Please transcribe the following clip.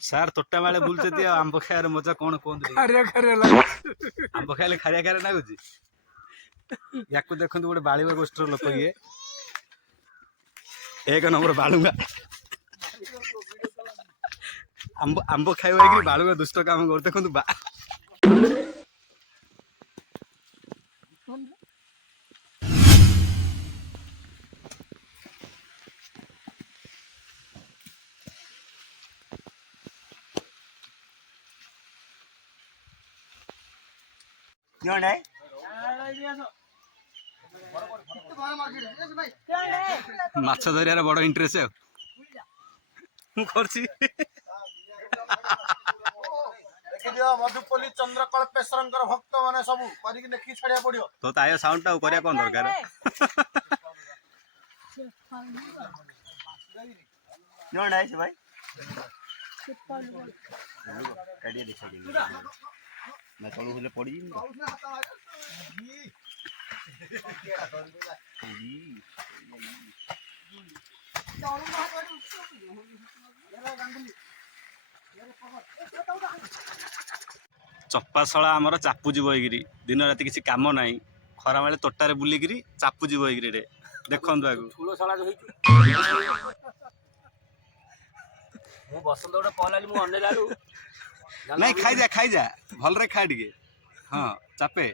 Sir ତୋଟା ମାଳେ ବୁଲୁଛନ୍ତି ଆଉ ଆମ୍ବ ଖାଇବାର ମଜା କଣ କୁହନ୍ତୁ? ଆମ୍ବ ଖାଇଲେ ଖାରିଆ ଖାରିଆ ଲାଗୁଛି। ୟାକୁ ଦେଖନ୍ତୁ ଗୋଟେ ବାଳୁଙ୍ଗା ଗୋଷ୍ଠୀର ଲୋକ ଇଏ। ଏକ ନମ୍ବର ବାଳୁଙ୍ଗା। ଆମ୍ବ ଖାଇବା ହେଇକି ବାଳୁଙ୍ଗା ଦୁଷ୍ଟ କାମ କରୁ ଦେଖନ୍ତୁ। ମାଛ ଧରିବାର ବଡ ଇଣ୍ଟରେଷ୍ଟ ଆଉ ମୁଁ କରୁଛି। ମଧୁପଲ୍ଲୀ ଚନ୍ଦ୍ରକଳ୍ପେଶ୍ୱରଙ୍କର ଭକ୍ତ ମାନେ ସବୁ କରିକି ଦେଖିକି ଛାଡିବାକୁ ପଡିବ। ତ ତାୟ ସାଉଣ୍ଡ ଟା କରିବା କଣ ଦରକାର? ଜଣ ଆଇଛି ଭାଇ ତଳୁ ହେଲେ ପଡିଯିବି। ଚପାଶଳା ଆମର ଚାପୁଛି ବହିକିରି ଦିନ ରାତି କିଛି କାମ ନାହିଁ। ଖରା ବେଳେ ତୋଟାରେ ବୁଲିକିରି ଚାପୁଛି ବହିକିରି ରେ ଦେଖନ୍ତୁ ଆକୁ। ମୁଁ ବସନ୍ତ ଗୋଟେ କଲ୍ ଆଇଲି ମୁଁ ଅନେଇଲା ବେଳୁ ନାଇଁ ଖାଇଯା ଭଲରେ ଖା ଟିକେ। ହଁ ଚାପେ।